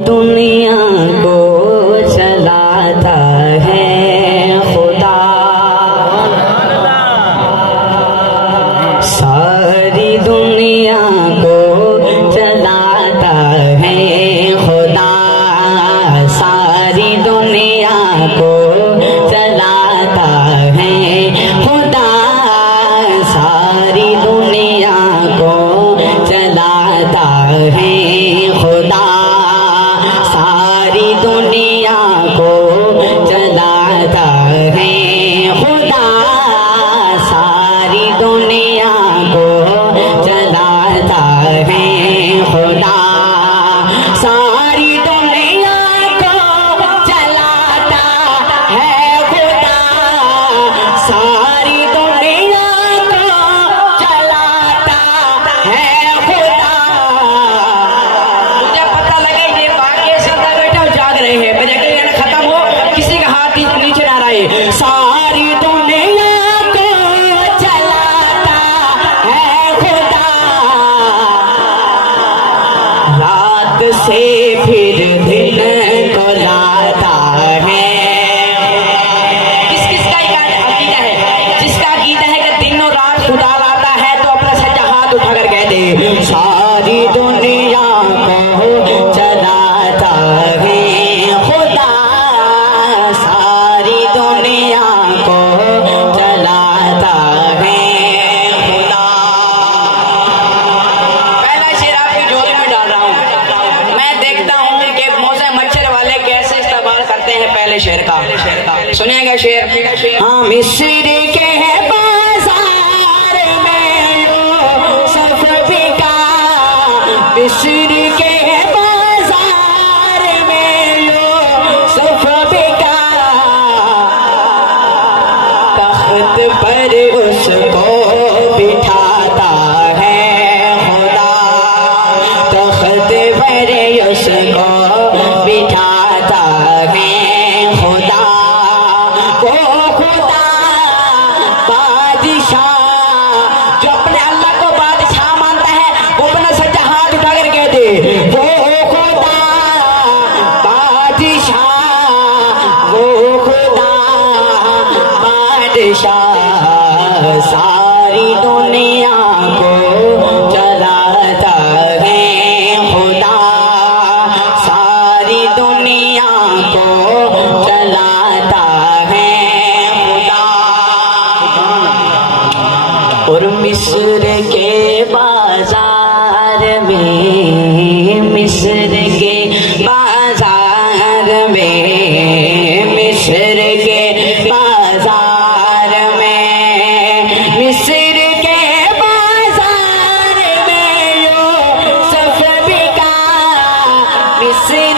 दुनिया को चलाता है खुदा, सारी दुनिया को चलाता है खुदा, सारी दुनिया को चलाता है खुदा, सारी दुनिया को चलाता है खुदा, सारी दुनिया को चलाता है खुदा, सारी दुनिया को चलाता है खुदा, सारी दुनिया को चलाता है खुदा, सारी दुनिया को चलाता है खुदा। मुझे पता लगे ये बाकी सदा बैठा जाग रहे हैं, बजट खत्म हो, किसी का हाथ नीचे ना रहे। सारी दुनिया को चलाता है खुदा, रात से फिर दिन को लाता है। किस किस का अकीदा है? जिसका अकीदा है कि दिनों रात खुदा लाता है तो अपना सच्चा हाथ उठाकर कह दे, सारी दुनिया को चलाता है खुदा, सारी दुनिया को चलाता है खुदा। पहला शेर आपकी झोली में डाल रहा हूँ। मैं देखता हूँ कि मौजे मच्छर वाले कैसे इस्तेमाल करते हैं पहले शेर का। सुनिएगा शेर। हाँ, मिस्र के बाजार में यूसुफ बिका, मिस्र के बाजार में यूसुफ बिका, तख्त पर उसको बिठाता है खुदा, तख्त पर उसको बिठाता है खुदा, वो खुदा बादशाह जो अपने अल्लाह को बादशाह मानता है वो अपना सच्चा हाथ उठाकर कह दे, वो खुदा बादशाह, वो खुदा बादशाह, सारी दुनिया को चलाता है खुदा, सारी दुनिया को चलाता है खुदा। और मिस्र के बाजार में, मिस्र के बाजार में, मिस्र के बाजार में, मिस्र के बाजार में यूसुफ बिका, मिस्र